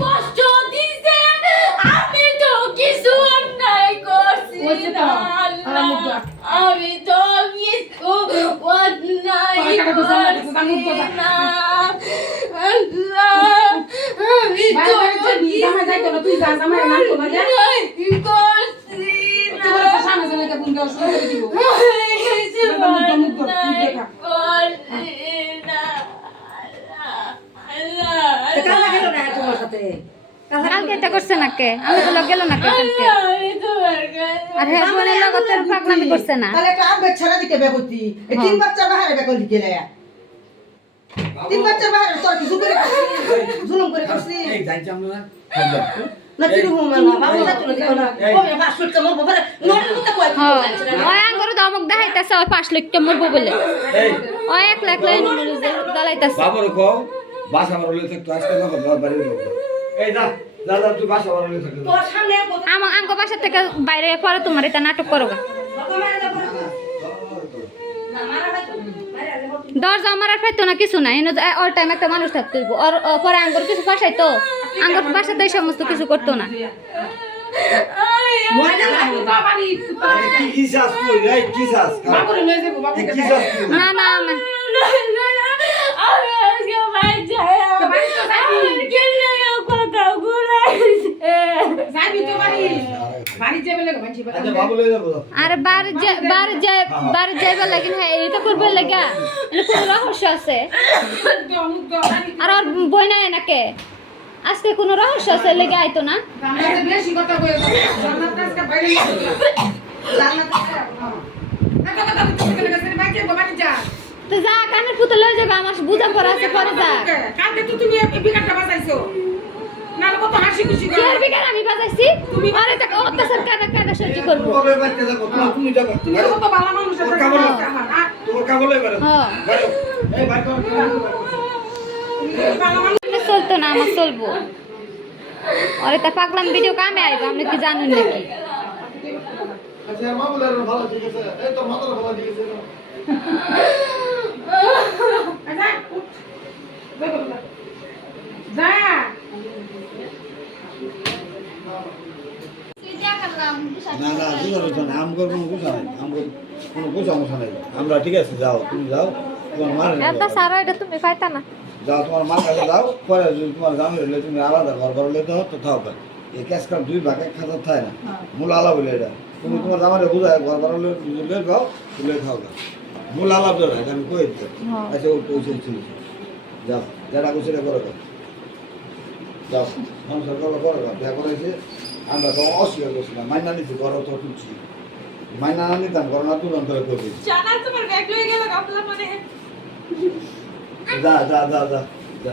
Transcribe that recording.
কষ্ট দিছে আমি তো কিছু অন্যায় করছি না। আমি তো কিছু অন্যায় করছি না। আমি তো যাবি, জামাই যাইতো সাথে। কাল কালকে এটা করছে না কে? আমি তো লগ গেল না কে কালকে? আর হ্যাঁ বোনের লগত পাগলামি করছে না। তাহলে একটা আপডেট ছাড়া দিতে বে এই তিন বাচ্চার বাহারে বেকল দিতে লে তিন বাচ্চার বাহারে তোর কিছু করে জুলুম করে করছি এই যাইছি আমরা না। কি রকম না বাবু যা তুলে দিও না। ও মে বাস ফুটতে মরবো পরে নড়ে মতো কয় কিছু জানছে না? ওই আঙ্গুর দমক দেখাইতেছে ওই পাঁচ লক্ষ মরবো বলে। ওই এক লাখ লাইন বাবার কও বাসা বারো লই থাকতো আজকে না বাড়ি এই যা যা যা তুই বাসা বারো থাকতো। তোর সামনে কথা আমার আঙ্গ বাসা থেকে বাইরে পরে তোমার এটা নাটক করো দরজা আমার আর পাইতো না কিছু না। এনে অল টাইম একটা মানুষ থাকতে। আর পরে আঙ্গুর কিছু পাঠাইতো আঙ্গুর বাসাতে এই সমস্ত কিছু করতো না। না না তো বাড়ি, তুই তো বাড়ি কি কি চাস তুই এই কি চাস বাবুরে লয়ে যাব, বাবুকে কি যাই। চাস তুই না না আমি- আমি আজকে বাড়ি যাই তো বাড়ি তো যাবি। আমার কেলে কথা ঘুরাইছে যাবি তো বাড়ি। বাড়ি যাবে লাগে, মানুষে বাড়ি আচ্ছা বাবু লই যাব আর বার যে- বার বার যাইবার লাগে হ্যাঁ এটা করবার লাগা। কোনো রহস্য আছে। আর ওর বই নাই নাকে আজকে কোনো রহস্য আছে লেগে আইতো না। বেশি কথা বলে বাড়ি যা। তো যা কানের পুতো লয়ে যাবে আমার বুঝা পড়া আছে পরে যা। কালকে তো তুমি বিঘাটা আমি বাজাইছি। আরে তাকে অত্যাচার সহ্য করব। তুমি যাবে? তুমি তো ভালো মানুষ, বেরো হ্যাঁ। তো চলতো না আমার চলবো। আরে তা পাগলাম ভিডিও কামে আইব? আপনি কি জানেন নাকি? আচ্ছা মামুলের ভালো ঠিক আছে। এই তোর মাথার ভালো ঠিক আছে যা, উঠ। যা, যা, যা। যা। না না না আমগর কোনো বুঝা নাই আমগর কোনো বুঝা সমস্যা নাই আমরা ঠিক আছে যাও তুমি যাও। তোমার মার এত সারা এটা তুমি পাইতা না। যাও তোমার মার কাছে যাও। পরে যদি তোমার জামি হলে তুমি আলাদা ঘর ঘর লেতে হো তো থাও পাই এই ক্যাশ কার্ড দুই ভাগে খাতা থাকে না। মূল আলা বলে এটা। তুমি তোমার জামারে বুঝায় ঘর ঘর লে গাও লে খাও গা মূল আলাপ ধরে আমি কই দিতে? আচ্ছা ও পয়সা ছিল। যাও যেটা করছে করো। যাও সংসার করো করো। বিয়া করাইছে আমরা তো অস্বীকার করছিলাম মাইনা নিতে ঘর তো তুলছি। মাইনা না নিতাম ঘর না তুলন করে করবি জানা তোমার ব্যাগ লয়ে গেল গাবলা মানে যা যা যা যা যা।